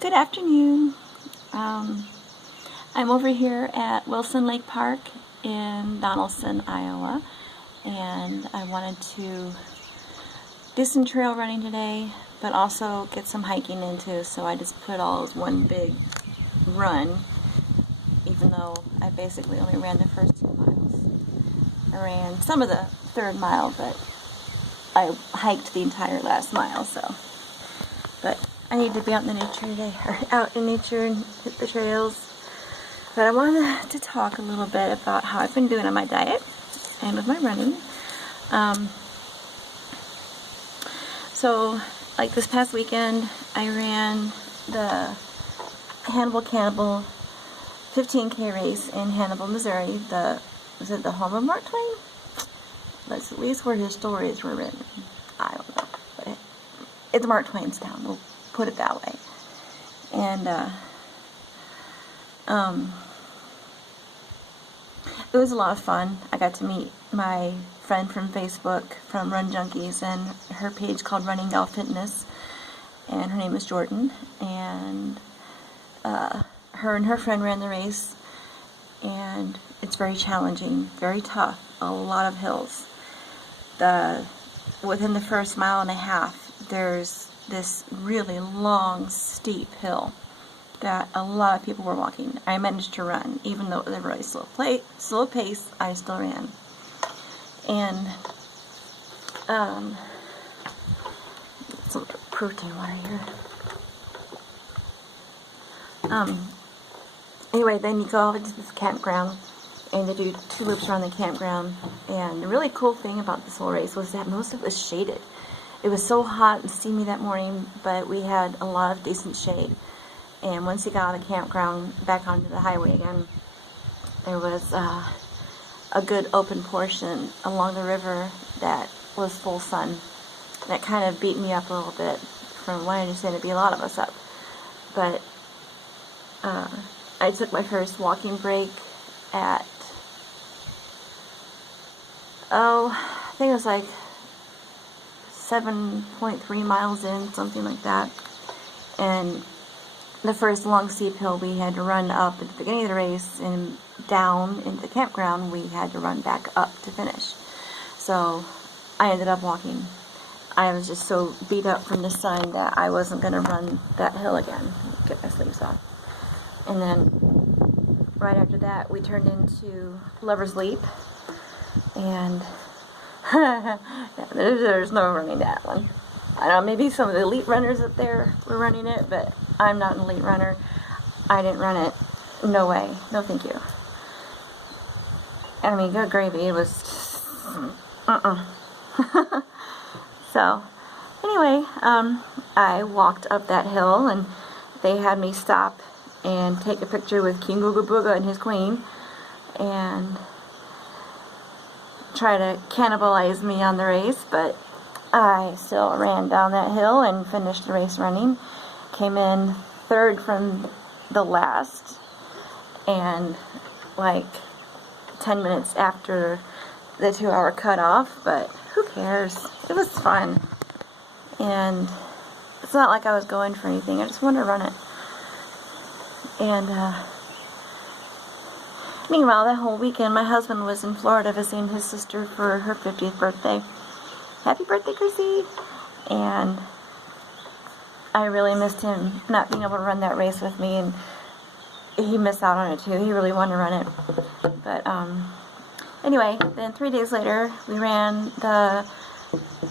Good afternoon. I'm over here at Wilson Lake Park in Donaldson, Iowa, and I wanted to do some trail running today, but also get some hiking in too, so I just put all as one big run, even though I basically only ran the first 2 miles. I ran some of the third mile, but I hiked the entire last mile, so. But I need to be out in the nature today, or out in nature and hit the trails. But I wanted to talk a little bit about how I've been doing on my diet and with my running. So, like this past weekend, I ran the Hannibal Cannibal 15K race in Hannibal, Missouri. Was it the home of Mark Twain? That's at least where his stories were written. I don't know, but it's Mark Twain's town. We'll put it that way. And it was a lot of fun. I got to meet my friend from Facebook from Run Junkies and her page called Running Gal Fitness, and her name is Jordan, and her and her friend ran the race, and it's very challenging, very tough, a lot of hills. Within the first mile and a half, there's this really long, steep hill that a lot of people were walking. I managed to run, even though it was a really slow pace, I still ran. And some protein water here. Anyway, then you go over to this campground, and you do 2 loops around the campground. And the really cool thing about this whole race was that most of it was shaded. It was so hot and steamy that morning, but we had a lot of decent shade. And once you got out of the campground, back onto the highway again, there was a good open portion along the river that was full sun. That kind of beat me up a little bit. From what I understand, it'd be a lot of us up. But I took my first walking break at, I think it was like 7.3 miles in, something like that. And the first long steep hill we had to run up at the beginning of the race, and down into the campground we had to run back up to finish. So I ended up walking. I was just so beat up from the sun that I wasn't going to run that hill again. Get my sleeves off. And then right after that we turned into Lover's Leap, and there's no running that one. I don't know, maybe some of the elite runners up there were running it, but I'm not an elite runner. I didn't run it. No way. No thank you. I mean, good gravy. It was So, anyway, I walked up that hill, and they had me stop and take a picture with King Ooga Booga and his queen, and try to cannibalize me on the race, but I still ran down that hill and finished the race running. Came in third from the last, and like 10 minutes after the 2-hour cutoff, but who cares? It was fun, and it's not like I was going for anything. I just wanted to run it. And meanwhile, that whole weekend, my husband was in Florida visiting his sister for her 50th birthday. Happy birthday, Chrissy! And I really missed him not being able to run that race with me, and he missed out on it too. He really wanted to run it. But anyway, then 3 days later, we ran the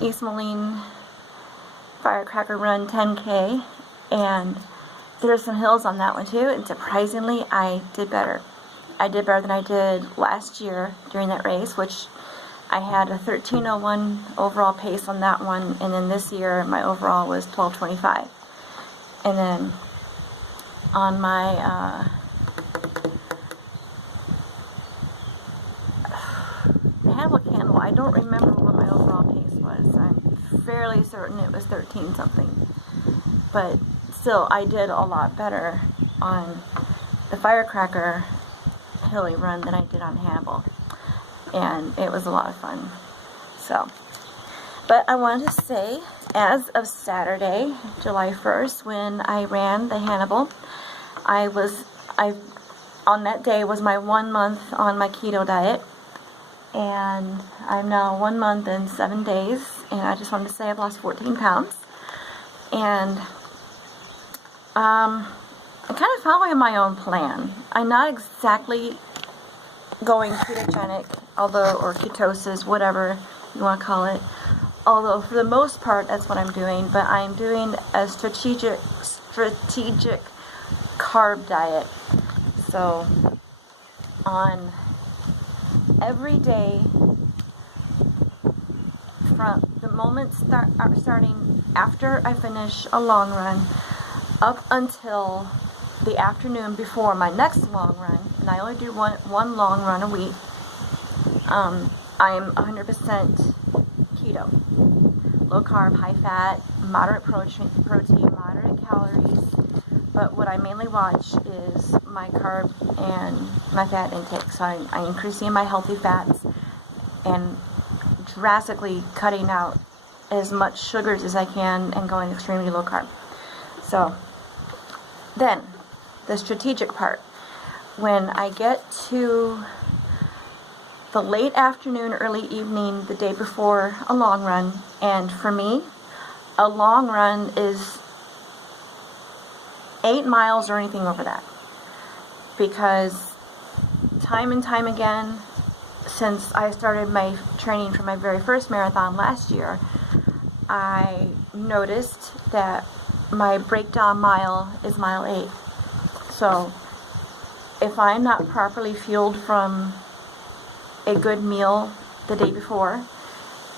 East Moline Firecracker Run 10K, and there's some hills on that one too, and surprisingly, I did better. I did better than I did last year during that race, which I had a 13:01 overall pace on that one, and then this year my overall was 12:25. And then on my the Hannibal Cannibal, I don't remember what my overall pace was. I'm fairly certain it was 13 something, but still I did a lot better on the Firecracker hilly run than I did on Hannibal, and it was a lot of fun. So But I wanted to say, as of Saturday, July 1st, when I ran the Hannibal, I on that day was my 1 month on my keto diet, and I'm now 1 month and 7 days, and I just wanted to say I've lost 14 pounds, and I'm kind of following my own plan. I'm not exactly going ketogenic, or ketosis, whatever you want to call it, although for the most part that's what I'm doing, but I'm doing a strategic carb diet. So on every day from the moment starting after I finish a long run up until the afternoon before my next long run, and I only do one long run a week, I'm 100% keto. Low carb, high fat, moderate protein, moderate calories, but what I mainly watch is my carb and my fat intake. So I'm increasing my healthy fats and drastically cutting out as much sugars as I can and going extremely low carb. So then the strategic part, when I get to the late afternoon, early evening, the day before a long run, and for me, a long run is 8 miles or anything over that, because time and time again, since I started my training for my very first marathon last year, I noticed that my breakdown mile is mile 8. So if I'm not properly fueled from a good meal the day before,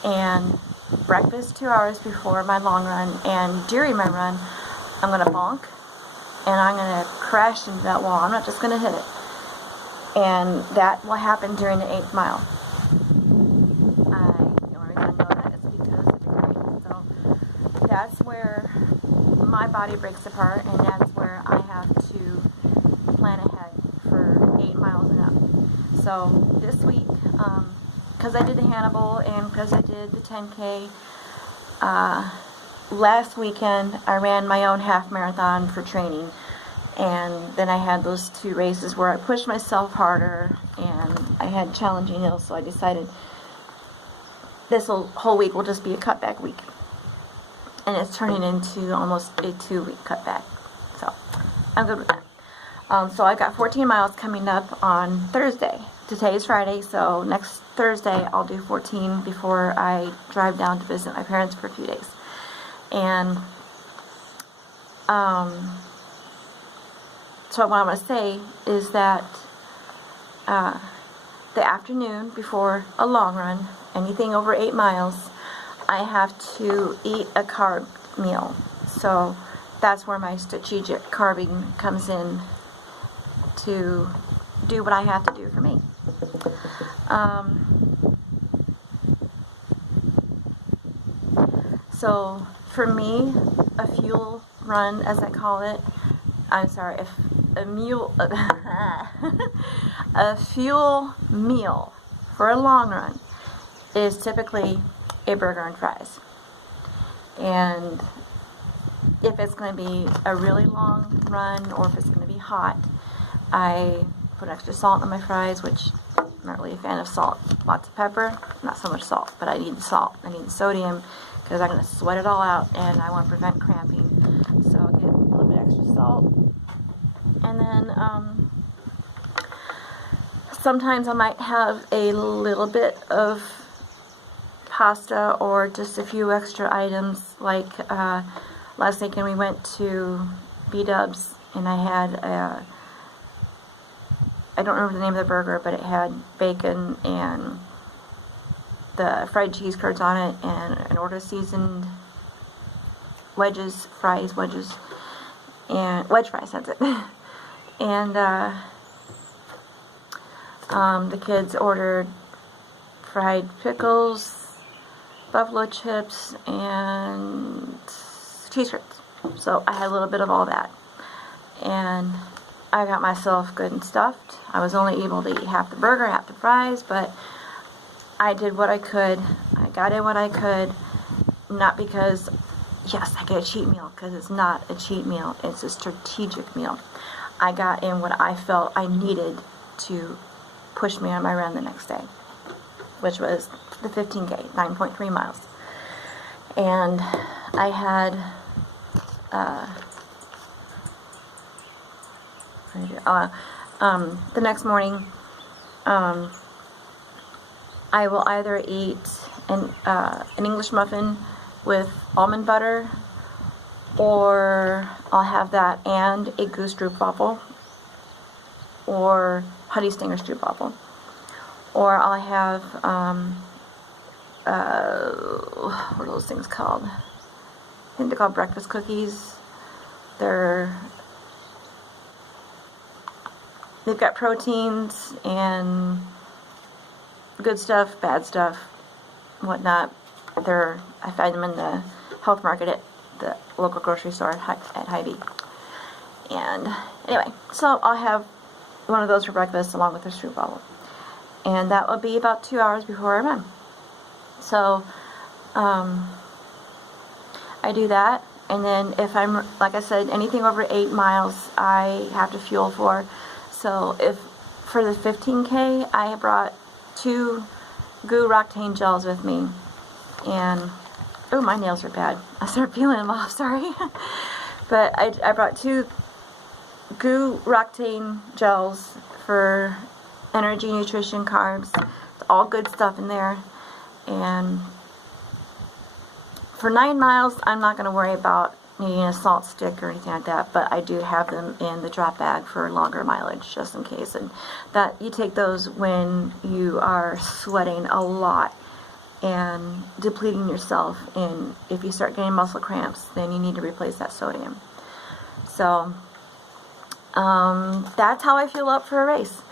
and breakfast 2 hours before my long run, and during my run, I'm going to bonk, and I'm going to crash into that wall. I'm not just going to hit it. And that will happen during the 8th mile. The only reason I know that is because of the degree. So that's where my body breaks apart, and that's where I have to plan ahead for 8 miles and up. So this week, because I did the Hannibal and because I did the 10K, last weekend I ran my own half marathon for training, and then I had those 2 races where I pushed myself harder and I had challenging hills, so I decided this whole week will just be a cutback week, and it's turning into almost a 2-week cutback, so I'm good with that. So I got 14 miles coming up on Thursday. Today is Friday, so next Thursday I'll do 14 before I drive down to visit my parents for a few days. And so what I want to say is that the afternoon before a long run, anything over 8 miles, I have to eat a carb meal. So that's where my strategic carbing comes in to do what I have to do for me. So for me, a fuel run, as I call it, a fuel meal for a long run is typically a burger and fries. And if it's going to be a really long run, or if it's going to be hot, I put extra salt on my fries, which I'm not really a fan of salt. Lots of pepper, not so much salt, but I need the salt. I need the sodium, because I'm going to sweat it all out, and I want to prevent cramping. So I'll get a little bit extra salt. And then sometimes I might have a little bit of pasta or just a few extra items. Like last weekend we went to B-Dubs, and I had I don't remember the name of the burger, but it had bacon and the fried cheese curds on it, and an order seasoned wedges, and wedge fries, that's it. And the kids ordered fried pickles, buffalo chips, and cheese curds. So I had a little bit of all that. And I got myself good and stuffed. I was only able to eat half the burger, half the fries, but I did what I could. I got in what I could, Not because, yes, I get a cheat meal, because it's not a cheat meal. It's a strategic meal. I got in what I felt I needed to push me on my run the next day, which was the 15K, 9.3 miles. And I had, the next morning, I will either eat an English muffin with almond butter, or I'll have that and a goose stroopwafel, or honey stinger stroopwafel, or I'll have what are those things called? I think they're called breakfast cookies. They've got proteins and good stuff, bad stuff, whatnot. I find them in the health market at the local grocery store at Hy-Vee. And anyway, so I'll have one of those for breakfast along with the stroopwafel. And that will be about 2 hours before I run. So I do that, and then if I'm, like I said, anything over 8 miles I have to fuel for. So if for the 15K I brought 2 Goo Roctane gels with me, and oh, my nails are bad. I started peeling them off, sorry. But I brought 2 Goo Roctane gels for energy, nutrition, carbs. It's all good stuff in there. And for 9 miles, I'm not going to worry about needing a salt stick or anything like that, but I do have them in the drop bag for longer mileage, just in case. And that you take those when you are sweating a lot and depleting yourself, and if you start getting muscle cramps, then you need to replace that sodium. So that's how I fuel up for a race.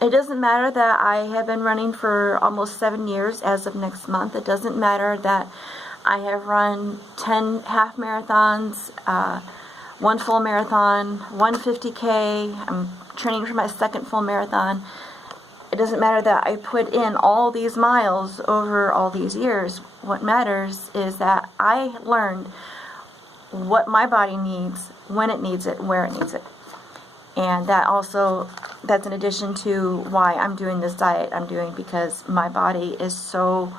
It doesn't matter that I have been running for almost 7 years as of next month. It doesn't matter that I have run 10 half marathons, 1 full marathon, 1 50K. I'm training for my 2nd full marathon. It doesn't matter that I put in all these miles over all these years. What matters is that I learned what my body needs, when it needs it, where it needs it. And that's in addition to why I'm doing this diet I'm doing, because my body is so,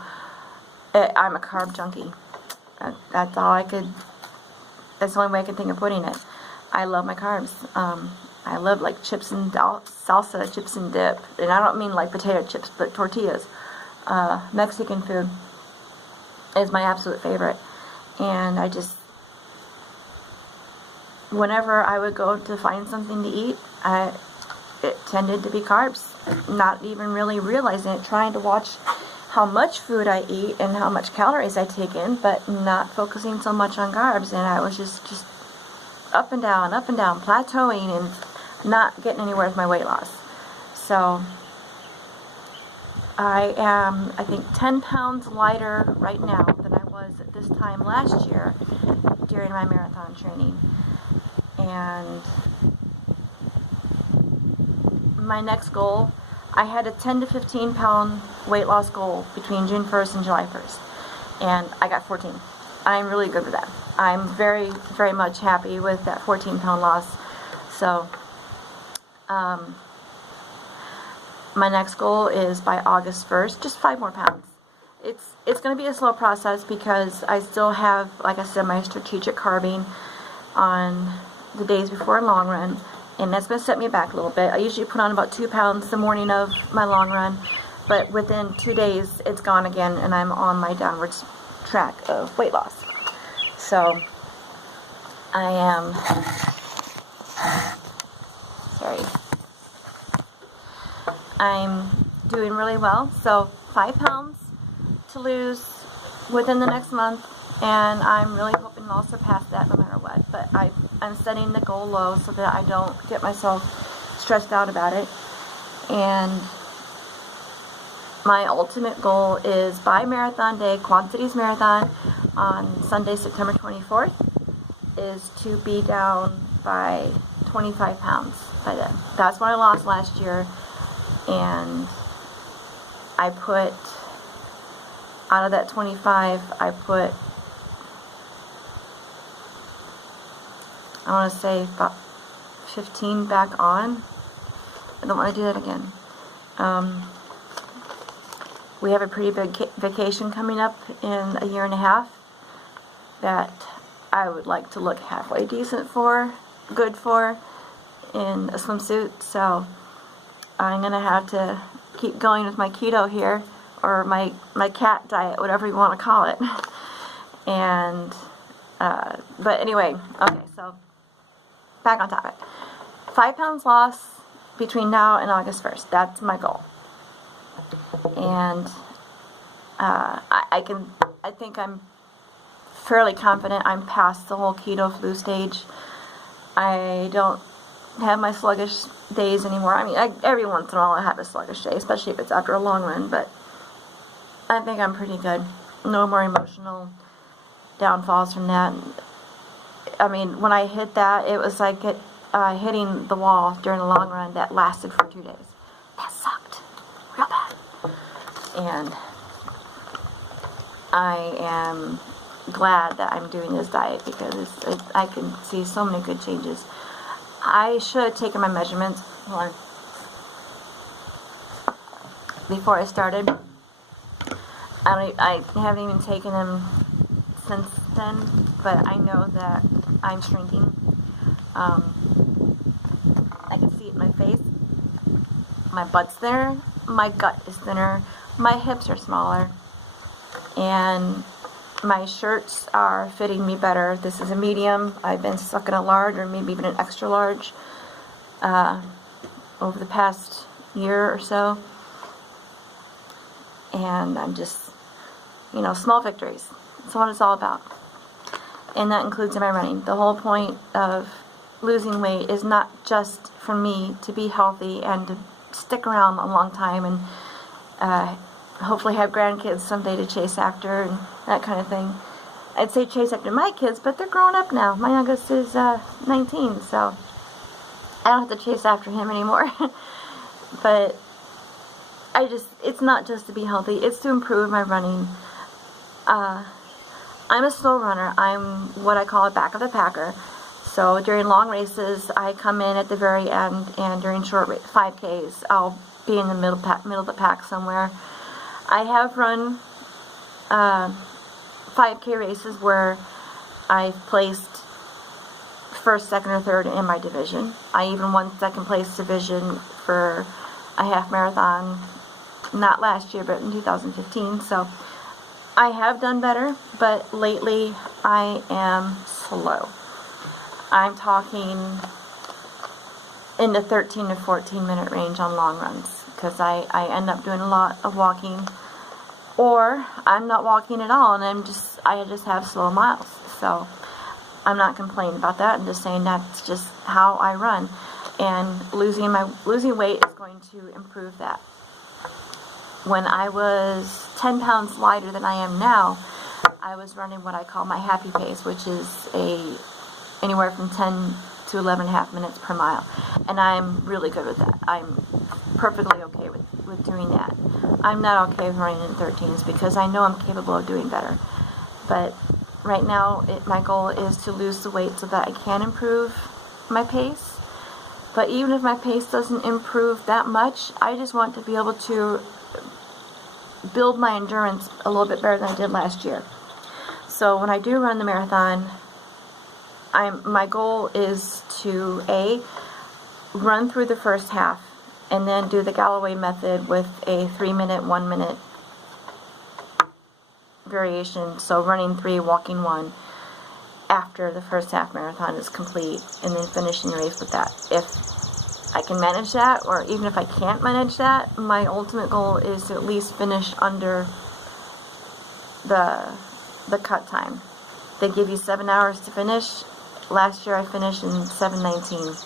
I'm a carb junkie. That's the only way I can think of putting it. I love my carbs. I love like chips and salsa, chips and dip. And I don't mean like potato chips, but tortillas. Mexican food is my absolute favorite. And whenever I would go to find something to eat, it tended to be carbs. Not even really realizing it, trying to watch how much food I eat and how much calories I take in, but not focusing so much on carbs. And I was just up and down, plateauing, and not getting anywhere with my weight loss. So I am, I think, 10 pounds lighter right now than I was at this time last year during my marathon training. And my next goal, I had a 10 to 15 pound weight loss goal between June 1st and July 1st, and I got 14. I'm really good with that. I'm very, very much happy with that 14 pound loss. So my next goal is by August 1st, just 5 more pounds. It's going to be a slow process because I still have, like I said, my strategic carbing on the days before a long run, and that's going to set me back a little bit. I usually put on about 2 pounds the morning of my long run, but within 2 days it's gone again, and I'm on my downwards track of weight loss. So I am, I'm doing really well. So 5 pounds to lose within the next month, and I'm really hoping I'll surpass that no matter what. But I'm setting the goal low so that I don't get myself stressed out about it. And my ultimate goal is by marathon day, Quad Cities Marathon on Sunday, September 24th, is to be down by 25 pounds by then. That's what I lost last year, and out of that 25, I put, I want to say about 15 back on. I don't want to do that again. We have a pretty big vacation coming up in a year and a half that I would like to look halfway decent for, good for, in a swimsuit. So I'm going to have to keep going with my keto here, or my cat diet, whatever you want to call it. And, but anyway, okay, so back on topic. 5 pounds lost between now and August 1st. That's my goal. And I think I'm fairly confident I'm past the whole keto flu stage. I don't have my sluggish days anymore. I mean, every once in a while I have a sluggish day, especially if it's after a long run, but I think I'm pretty good. No more emotional downfalls from that. I mean, when I hit that, it was like hitting the wall during a long run that lasted for 2 days. That sucked real bad. And I am glad that I'm doing this diet because I can see so many good changes. I should have taken my measurements. Hold on. Before I started. I haven't even taken them since then, but I know that I'm shrinking. I can see it in my face. My butt's thinner. My gut is thinner. My hips are smaller. And my shirts are fitting me better. This is a medium. I've been stuck in a large or maybe even an extra large over the past year or so. And I'm just, small victories. That's what it's all about. And that includes in my running. The whole point of losing weight is not just for me to be healthy and to stick around a long time and hopefully have grandkids someday to chase after and that kind of thing. I'd say chase after my kids, but they're growing up now. My youngest is 19, so I don't have to chase after him anymore. But it's not just to be healthy, it's to improve my running. I'm a slow runner. I'm what I call a back of the packer. So during long races, I come in at the very end, and during short 5Ks, I'll be in the middle of the pack somewhere. I have run 5K races where I've placed first, second, or third in my division. I even won second place division for a half marathon, not last year, but in 2015. So I have done better, but lately I am slow. I'm talking in the 13 to 14 minute range on long runs, because I end up doing a lot of walking, or I'm not walking at all, and I just have slow miles. So I'm not complaining about that. I'm just saying that's just how I run, and losing weight is going to improve that. When I was 10 pounds lighter than I am now, I was running what I call my happy pace, which is anywhere from 10 to 11.5 minutes per mile. And I'm really good with that. I'm perfectly okay with doing that. I'm not okay with running in 13s because I know I'm capable of doing better. But right now, my goal is to lose the weight so that I can improve my pace. But even if my pace doesn't improve that much, I just want to be able to build my endurance a little bit better than I did last year. So when I do run the marathon, my goal is to run through the first half and then do the Galloway method with a 3-minute, 1-minute variation. So running 3, walking 1 after the first half marathon is complete, and then finishing the race with that. If I can manage that, or even if I can't manage that, my ultimate goal is to at least finish under the cut time. They give you 7 hours to finish. Last year I finished in 7:19.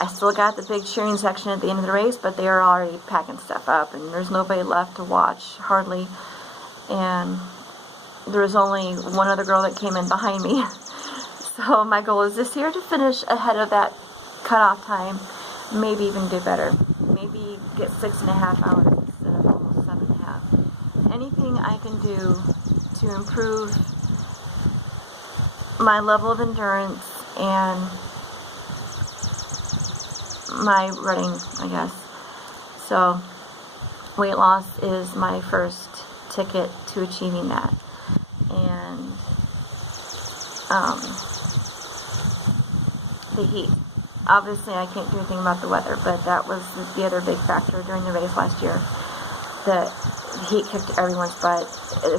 I still got the big cheering section at the end of the race, but they are already packing stuff up, and there's nobody left to watch, hardly. And there was only one other girl that came in behind me. So my goal is this year to finish ahead of that cutoff time. Maybe even do better. Maybe get 6.5 hours instead of almost 7.5. anything I can do to improve my level of endurance and my running, I guess. So weight loss is my first ticket to achieving that. And the heat. Obviously I can't do anything about the weather, but that was the other big factor during the race last year. The heat kicked everyone's butt.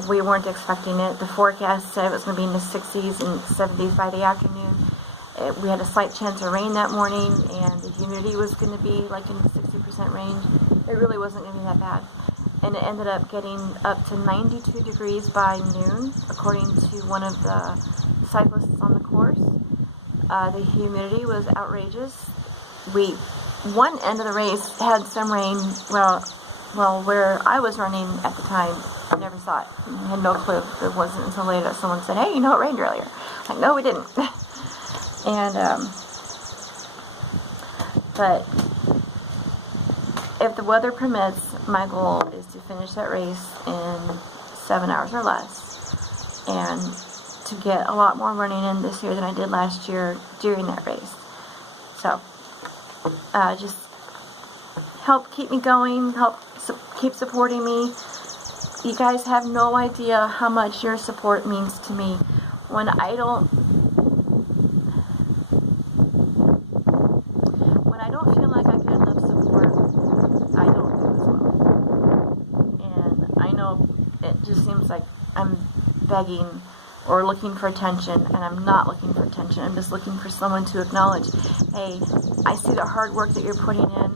We weren't expecting it. The forecast said it was going to be in the 60s and 70s by the afternoon. We had a slight chance of rain that morning, and the humidity was going to be like in the 60% range. It really wasn't going to be that bad. And it ended up getting up to 92 degrees by noon, according to one of the cyclists on the course. The humidity was outrageous. One end of the race had some rain. Well, where I was running at the time, I never saw it. I had no clue. It wasn't until later that someone said, "Hey, you know it rained earlier." I'm like, no, we didn't. And but if the weather permits, my goal is to finish that race in 7 hours or less, and to get a lot more running in this year than I did last year during that race. So just help keep me going, help keep supporting me. You guys have no idea how much your support means to me. When I don't feel like I get enough support, I don't do as well. And I know it just seems like I'm begging or looking for attention, and I'm not looking for attention. I'm just looking for someone to acknowledge, hey, I see the hard work that you're putting in.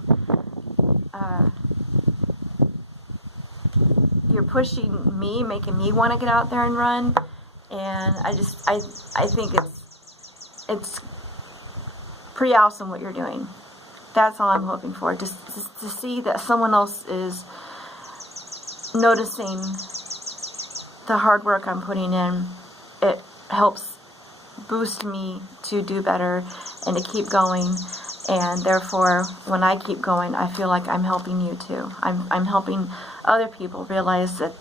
You're pushing me, making me want to get out there and run, and I think it's pretty awesome what you're doing. That's all I'm hoping for, just to see that someone else is noticing the hard work I'm putting in. It helps boost me to do better and to keep going, and therefore when I keep going, I feel like I'm helping you too. I'm helping other people realize that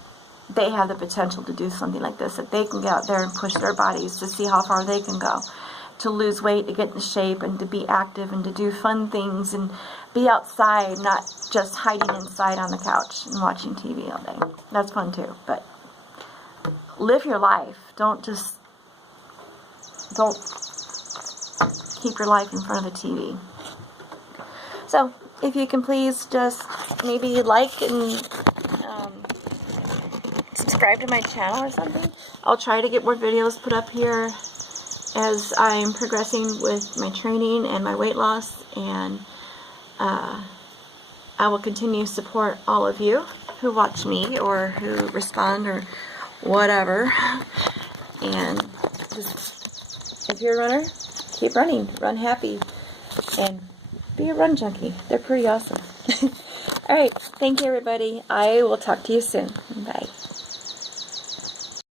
they have the potential to do something like this, that they can get out there and push their bodies to see how far they can go, to lose weight, to get in shape, and to be active, and to do fun things, and be outside, not just hiding inside on the couch and watching TV all day. That's fun too, but live your life. Don't keep your life in front of the TV. So, if you can please just maybe like and subscribe to my channel or something. I'll try to get more videos put up here as I'm progressing with my training and my weight loss, and I will continue to support all of you who watch me or who respond or whatever. And just, if you're a runner, keep running, run happy, and be a run junkie. They're pretty awesome. Alright, thank you everybody. I will talk to you soon. Bye.